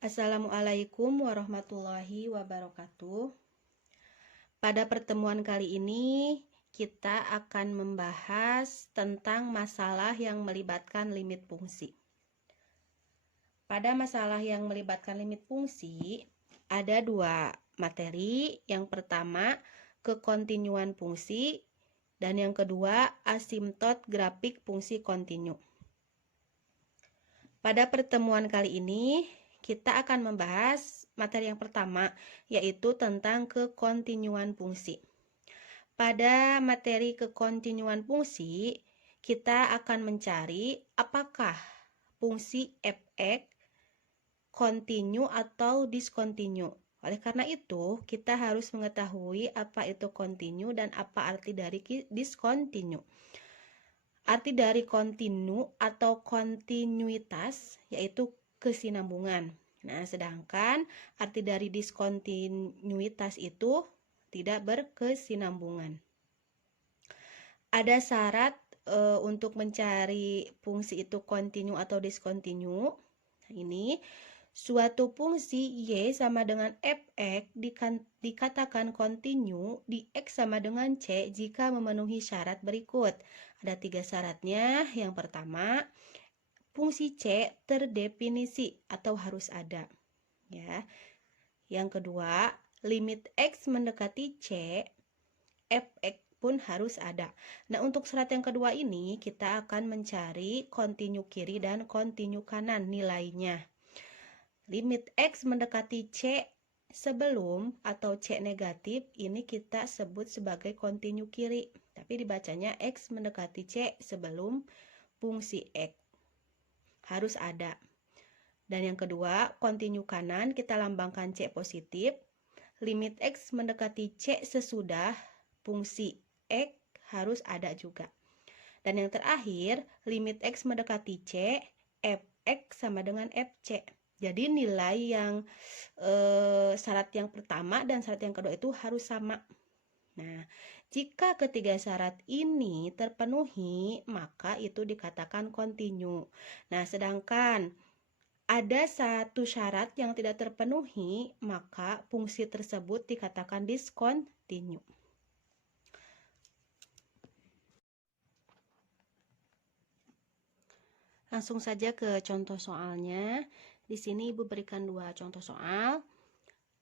Assalamualaikum warahmatullahi wabarakatuh. Pada pertemuan kali ini, kita akan membahas tentang masalah yang melibatkan limit fungsi. Pada masalah yang melibatkan limit fungsi, ada dua materi. Yang pertama, kekontinuan fungsi, dan yang kedua, asimtot grafik fungsi kontinu. Pada pertemuan kali ini, kita akan membahas materi yang pertama, yaitu tentang kekontinuan fungsi. Pada materi kekontinuan fungsi, kita akan mencari apakah fungsi f(x) kontinu atau diskontinu. Oleh karena itu, kita harus mengetahui apa itu kontinu dan apa arti dari diskontinu. Arti dari kontinu atau kontinuitas yaitu kesinambungan. Nah, sedangkan arti dari diskontinuitas itu tidak berkesinambungan. Ada syarat untuk mencari fungsi itu kontinu atau diskontinu. Nah, ini suatu fungsi y sama dengan f(x) dikatakan kontinu di x sama dengan c jika memenuhi syarat berikut. Ada 3 syaratnya. Yang pertama, fungsi c terdefinisi atau harus ada. Ya. Yang kedua, limit x mendekati c, f(x) pun harus ada. Nah, untuk syarat yang kedua ini kita akan mencari kontinu kiri dan kontinu kanan nilainya. Limit x mendekati c sebelum atau c negatif ini kita sebut sebagai kontinu kiri, tapi dibacanya x mendekati c sebelum fungsi x harus ada. Dan yang kedua, kontinu kanan kita lambangkan c positif. Limit x mendekati c sesudah fungsi x harus ada juga. Dan yang terakhir, limit x mendekati c, fx sama dengan fc. Jadi nilai yang syarat yang pertama dan syarat yang kedua itu harus sama. Nah, jika ketiga syarat ini terpenuhi, maka itu dikatakan kontinu. Nah, sedangkan ada satu syarat yang tidak terpenuhi, maka fungsi tersebut dikatakan diskontinu. Langsung saja ke contoh soalnya. Di sini Ibu berikan 2 contoh soal.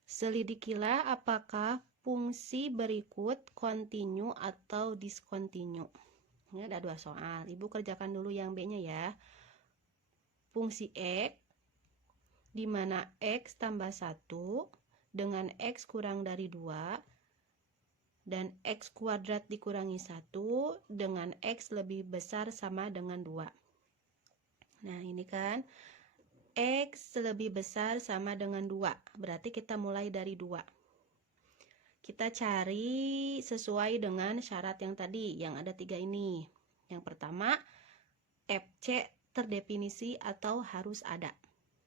Selidikilah apakah fungsi berikut kontinu atau diskontinu. Ini ada 2 soal. Ibu kerjakan dulu yang B-nya ya. Fungsi x di mana x tambah 1 dengan x kurang dari 2 dan x kuadrat dikurangi 1 dengan x lebih besar sama dengan 2. Nah, ini kan x lebih besar sama dengan 2. Berarti kita mulai dari 2. Kita cari sesuai dengan syarat yang tadi, yang ada 3 ini. Yang pertama, fc terdefinisi atau harus ada.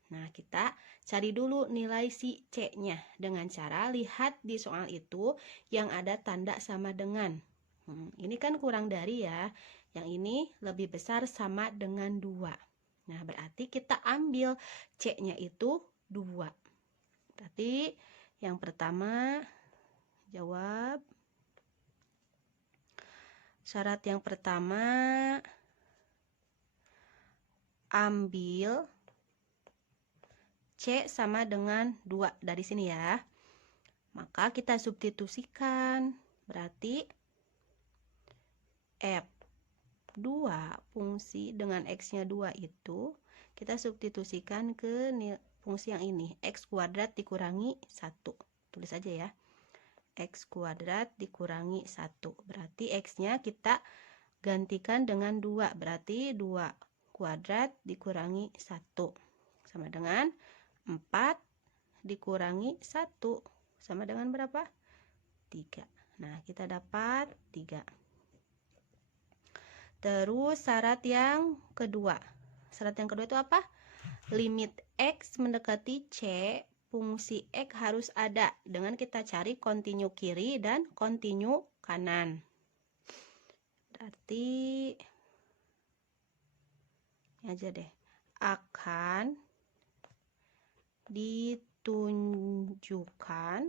Nah, kita cari dulu nilai si c-nya dengan cara lihat di soal itu yang ada tanda sama dengan. Ini kan kurang dari ya. Yang ini lebih besar sama dengan 2. Nah, berarti kita ambil C-nya itu 2. Berarti yang pertama jawab. Syarat yang pertama, ambil C sama dengan 2 dari sini ya. Maka kita substitusikan. Berarti F2 fungsi dengan X-nya 2 itu kita substitusikan ke fungsi yang ini. X kuadrat dikurangi 1. Tulis aja ya. X kuadrat dikurangi 1. Berarti X-nya kita gantikan dengan 2. Berarti 2 kuadrat dikurangi 1. Sama dengan 4 dikurangi 1. Sama dengan berapa? 3. Nah, kita dapat 3. Terus syarat yang kedua. Syarat yang kedua itu apa? Limit X mendekati C, fungsi X harus ada. Dengan kita cari kontinu kiri dan kontinu kanan. Berarti ini aja deh. Akan ditunjukkan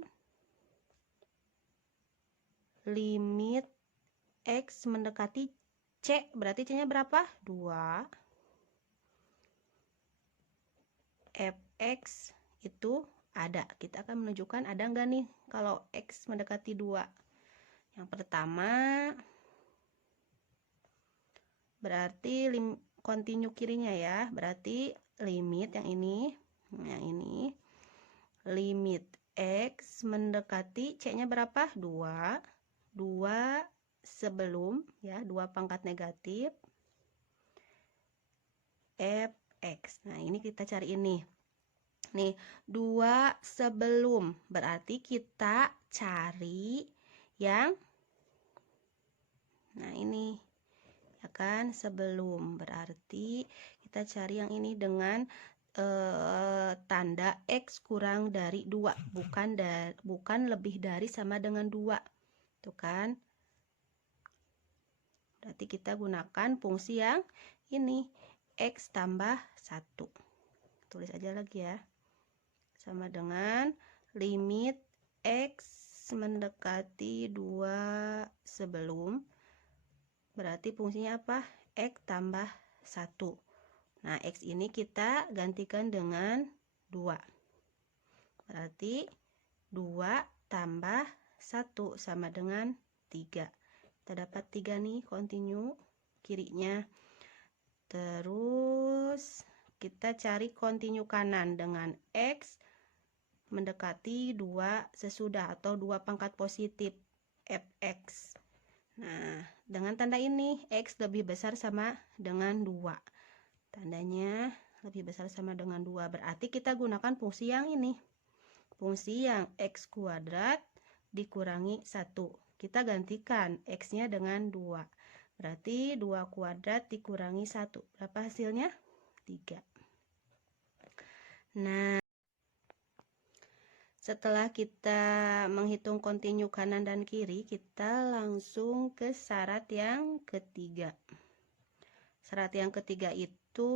limit X mendekati C, berarti C-nya berapa? 2. Fx itu ada. Kita akan menunjukkan ada nggak nih kalau X mendekati 2. Yang pertama, berarti kontinu kirinya ya. Berarti limit yang ini, limit X mendekati C-nya berapa? 2. 2 sebelum, ya, 2 pangkat negatif Fx. Nah, ini kita cari ini. Nih, 2 sebelum. Berarti kita cari yang, nah ini, ya kan, sebelum. Berarti kita cari yang ini dengan tanda X kurang dari 2. Bukan lebih dari sama dengan 2. Tuh kan. Berarti kita gunakan fungsi yang ini. X tambah 1. Tulis aja lagi ya. Sama dengan limit X mendekati 2 sebelum. Berarti fungsinya apa? X tambah 1. Nah, X ini kita gantikan dengan 2. Berarti 2 tambah 1 sama dengan 3. Kita dapat 3 nih, kontinu kirinya. Terus kita cari kontinu kanan dengan X mendekati 2 sesudah atau 2 pangkat positif Fx. Nah, dengan tanda ini X lebih besar sama dengan 2. Tandanya lebih besar sama dengan 2. Berarti kita gunakan fungsi yang ini. Fungsi yang X kuadrat dikurangi 1. Kita gantikan X-nya dengan 2. Berarti 2 kuadrat dikurangi 1. Berapa hasilnya? 3. Nah, setelah kita menghitung kontinu kanan dan kiri, kita langsung ke syarat yang ketiga. Syarat yang ketiga itu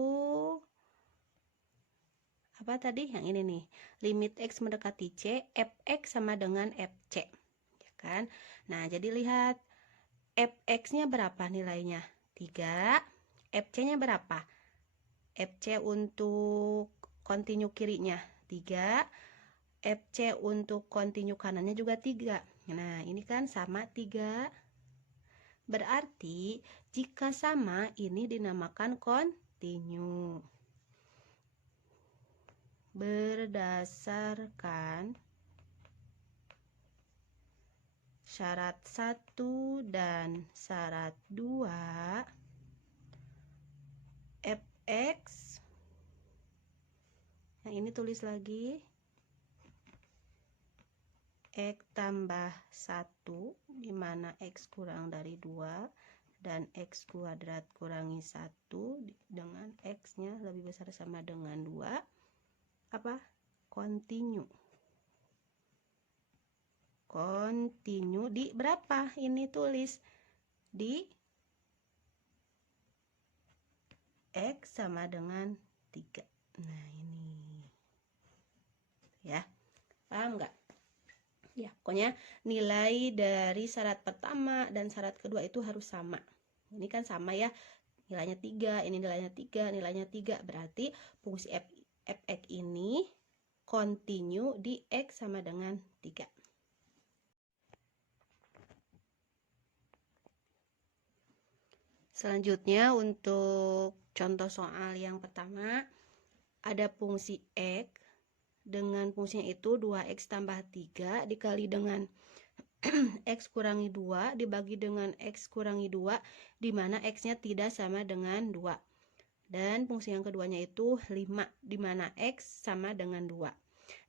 apa tadi? Yang ini nih. Limit X mendekati C, Fx sama dengan Fc. Ya kan? Nah, jadi lihat Fx-nya berapa nilainya? 3. Fc-nya berapa? Fc untuk kontinu kirinya 3. Fc untuk kontinu kanannya juga 3. Nah, ini kan sama 3. Berarti jika sama, ini dinamakan kontinu. Berdasarkan syarat 1 dan syarat 2, Fx, yang ini tulis lagi, X tambah 1, dimana X kurang dari 2, dan X kuadrat kurangi 1, dengan X-nya lebih besar sama dengan 2, apa? Kontinu. Kontinu di berapa? Ini tulis di X sama dengan 3. Nah, ini. Ya. Paham nggak? Ya, pokoknya nilai dari syarat pertama dan syarat kedua itu harus sama. Ini kan sama ya. Nilainya 3, ini nilainya 3, nilainya 3. Berarti fungsi Fx ini kontinu di X sama dengan 3. Selanjutnya untuk contoh soal yang pertama, ada fungsi X dengan fungsinya itu 2X tambah 3 dikali dengan X kurangi 2 dibagi dengan X kurangi 2, di mana X-nya tidak sama dengan 2. Dan fungsi yang keduanya itu 5, di mana X sama dengan 2.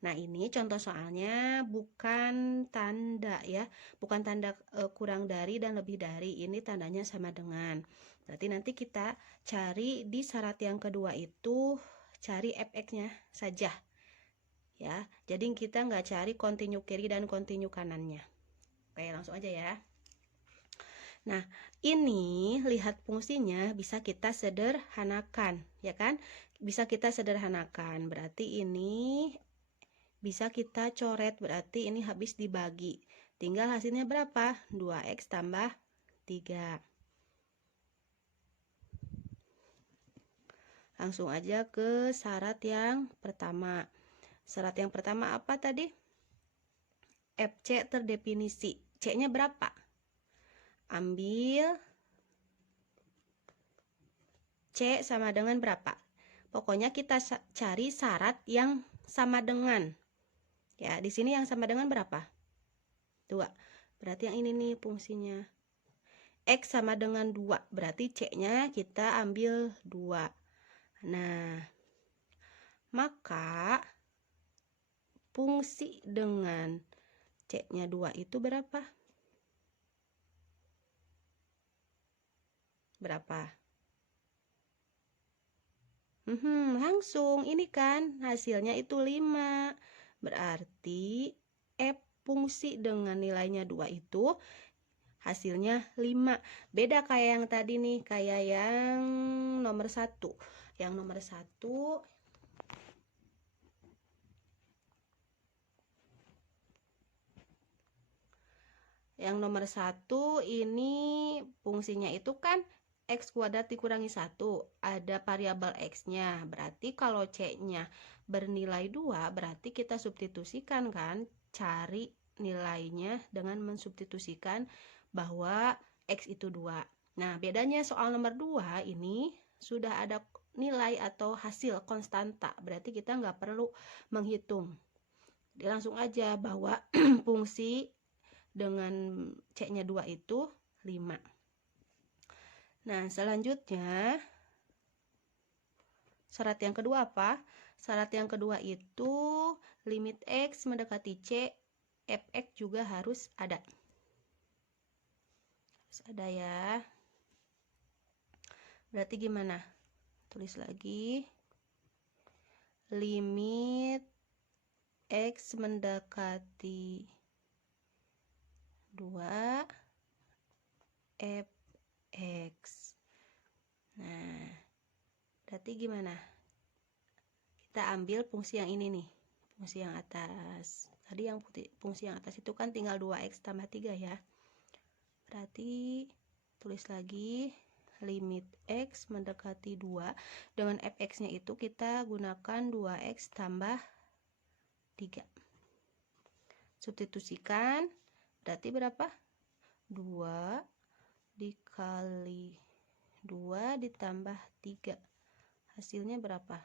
Nah, ini contoh soalnya bukan tanda ya, bukan tanda kurang dari dan lebih dari, ini tandanya sama dengan. Berarti nanti kita cari di syarat yang kedua itu cari Fx-nya saja ya. Jadi kita nggak cari kontinu kiri dan kontinu kanannya. Oke, langsung aja ya. Nah, ini lihat fungsinya bisa kita sederhanakan, ya kan? Bisa kita sederhanakan. Berarti ini bisa kita coret, berarti ini habis dibagi. Tinggal hasilnya berapa? 2x tambah 3. Langsung aja ke syarat yang pertama. Syarat yang pertama apa tadi? FC terdefinisi. C-nya berapa? Ambil C sama dengan berapa? Pokoknya kita cari syarat yang sama dengan. Ya, di sini yang sama dengan berapa? 2. Berarti yang ini nih fungsinya. X sama dengan 2. Berarti C-nya kita ambil 2. Nah, maka fungsi dengan C-nya 2 itu berapa? Berapa? Langsung ini kan hasilnya itu 5. Berarti F fungsi dengan nilainya 2 itu hasilnya 5. Beda kayak yang tadi nih, kayak yang nomor 1. Yang nomor 1 ini fungsinya itu kan X kuadrat dikurangi 1, ada variabel X-nya. Berarti kalau C-nya bernilai 2, berarti kita substitusikan kan, cari nilainya dengan mensubstitusikan bahwa X itu 2. Nah, bedanya soal nomor 2 ini sudah ada nilai atau hasil konstanta, berarti kita nggak perlu menghitung. Langsung aja bahwa fungsi dengan C-nya 2 itu 5. Nah, selanjutnya syarat yang kedua apa? Syarat yang kedua itu limit X mendekati C, fx juga harus ada. Harus ada ya. Berarti gimana? Tulis lagi. Limit X mendekati 2 fx. Nah, berarti gimana? Kita ambil fungsi yang ini nih, fungsi yang atas. Tadi yang fungsi yang atas itu kan tinggal 2x tambah 3 ya. Berarti tulis lagi limit X mendekati 2. Dengan fx-nya itu kita gunakan 2x tambah 3. Substitusikan, berarti berapa? 2 dikali 2 ditambah 3. Hasilnya berapa?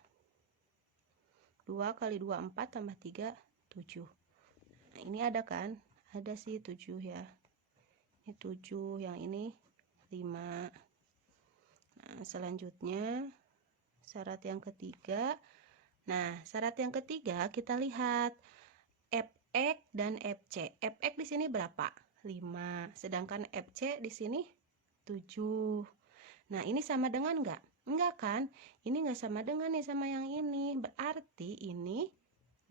2 kali 2, 4 tambah 3, 7. Nah, ini ada kan? Ada sih 7 ya. Ini 7, yang ini 5. Nah, selanjutnya syarat yang ketiga. Nah, syarat yang ketiga kita lihat fx dan fc. Fx di sini berapa? 5. Sedangkan fc di sini 7. Nah, ini sama dengan enggak? Enggak kan? Ini enggak sama dengan nih sama yang ini. Berarti ini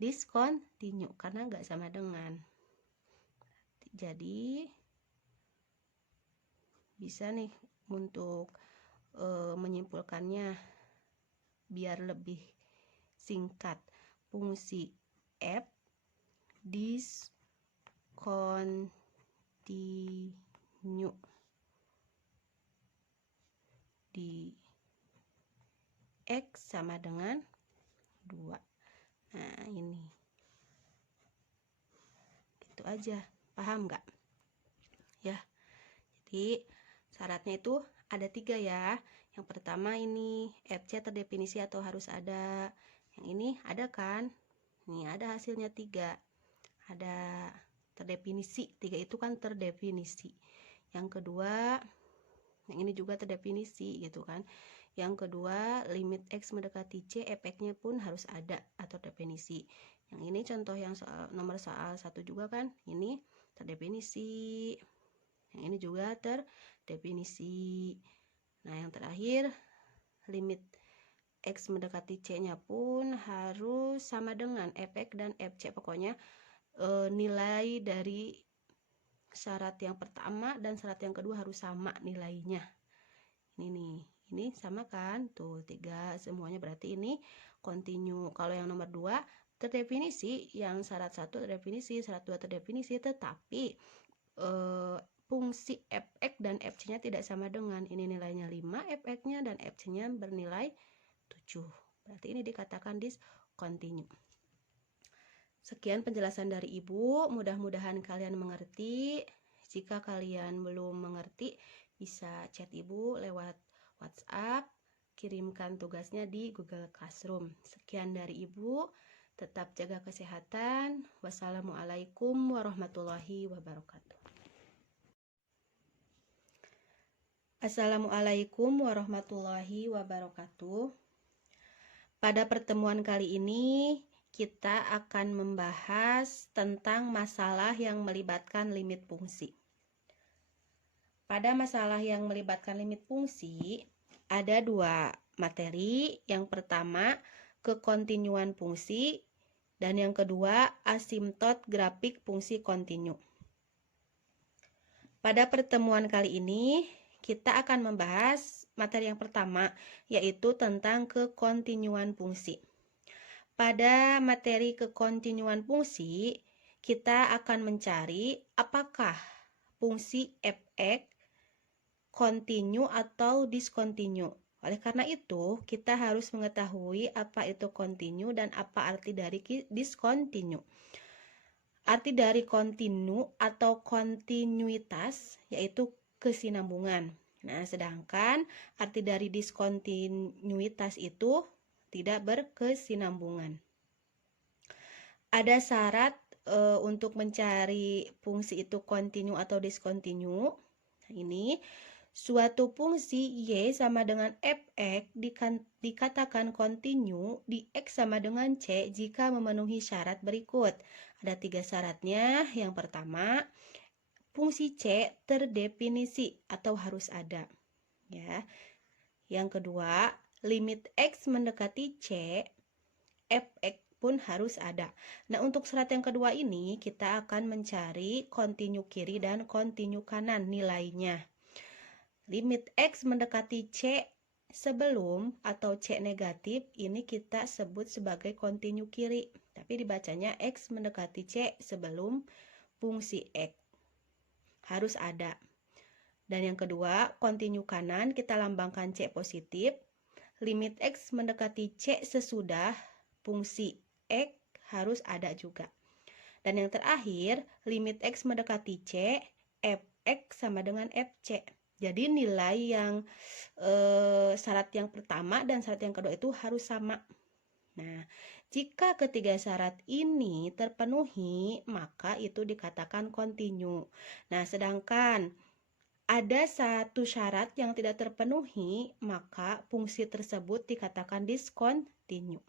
discontinue karena enggak sama dengan. Jadi bisa nih untuk menyimpulkannya biar lebih singkat. Fungsi f discontinue di X sama dengan 2. Nah, ini. Gitu aja. Paham nggak? Ya. Jadi, syaratnya itu ada 3 ya. Yang pertama ini FC terdefinisi atau harus ada. Yang ini ada kan? Ini ada hasilnya 3. Ada terdefinisi. 3 itu kan terdefinisi. Yang kedua, yang ini juga terdefinisi gitu kan. Yang kedua, limit X mendekati C, fx-nya pun harus ada atau definisi. Yang ini contoh yang nomor soal 1 juga kan. Ini terdefinisi. Yang ini juga terdefinisi. Nah, yang terakhir, limit X mendekati C-nya pun harus sama dengan fx dan fc. Pokoknya nilai dari syarat yang pertama dan syarat yang kedua harus sama nilainya. Ini nih, ini sama kan? Tuh 3 semuanya, berarti ini kontinu. Kalau yang nomor 2 terdefinisi, yang syarat 1 terdefinisi, syarat 2 terdefinisi, tetapi fungsi fx dan fc-nya tidak sama dengan. Ini nilainya 5 fx-nya dan fc-nya bernilai 7. Berarti ini dikatakan discontinue. Sekian penjelasan dari Ibu, mudah-mudahan kalian mengerti. Jika kalian belum mengerti, bisa chat Ibu lewat WhatsApp, kirimkan tugasnya di Google Classroom. Sekian dari Ibu, tetap jaga kesehatan. Wassalamualaikum warahmatullahi wabarakatuh. Assalamualaikum warahmatullahi wabarakatuh. Pada pertemuan kali ini, kita akan membahas tentang masalah yang melibatkan limit fungsi. Pada masalah yang melibatkan limit fungsi, ada 2 materi. Yang pertama, kekontinuan fungsi, dan yang kedua, asimtot grafik fungsi kontinu. Pada pertemuan kali ini, kita akan membahas materi yang pertama, yaitu tentang kekontinuan fungsi. Pada materi kekontinuan fungsi, kita akan mencari apakah fungsi fx kontinu atau discontinue. Oleh karena itu, kita harus mengetahui apa itu kontinu dan apa arti dari discontinue. Arti dari kontinu atau kontinuitas yaitu kesinambungan. Nah, sedangkan arti dari diskontinuitas itu tidak berkesinambungan. Ada syarat untuk mencari fungsi itu kontinu atau discontinue. Nah, ini suatu fungsi y sama dengan fx dikatakan kontinu di x sama dengan c jika memenuhi syarat berikut. Ada 3 syaratnya. Yang pertama, fungsi c terdefinisi atau harus ada. Ya. Yang kedua, limit x mendekati c, fx pun harus ada. Nah, untuk syarat yang kedua ini kita akan mencari kontinu kiri dan kontinu kanan nilainya. Limit x mendekati c sebelum atau c negatif ini kita sebut sebagai kontinu kiri, tapi dibacanya x mendekati c sebelum fungsi x harus ada. Dan yang kedua, kontinu kanan kita lambangkan c positif. Limit x mendekati c sesudah fungsi x harus ada juga. Dan yang terakhir, limit x mendekati c, fx sama dengan fc. Jadi nilai yang syarat yang pertama dan syarat yang kedua itu harus sama. Nah, jika ketiga syarat ini terpenuhi, maka itu dikatakan kontinu. Nah, sedangkan ada satu syarat yang tidak terpenuhi, maka fungsi tersebut dikatakan discontinue.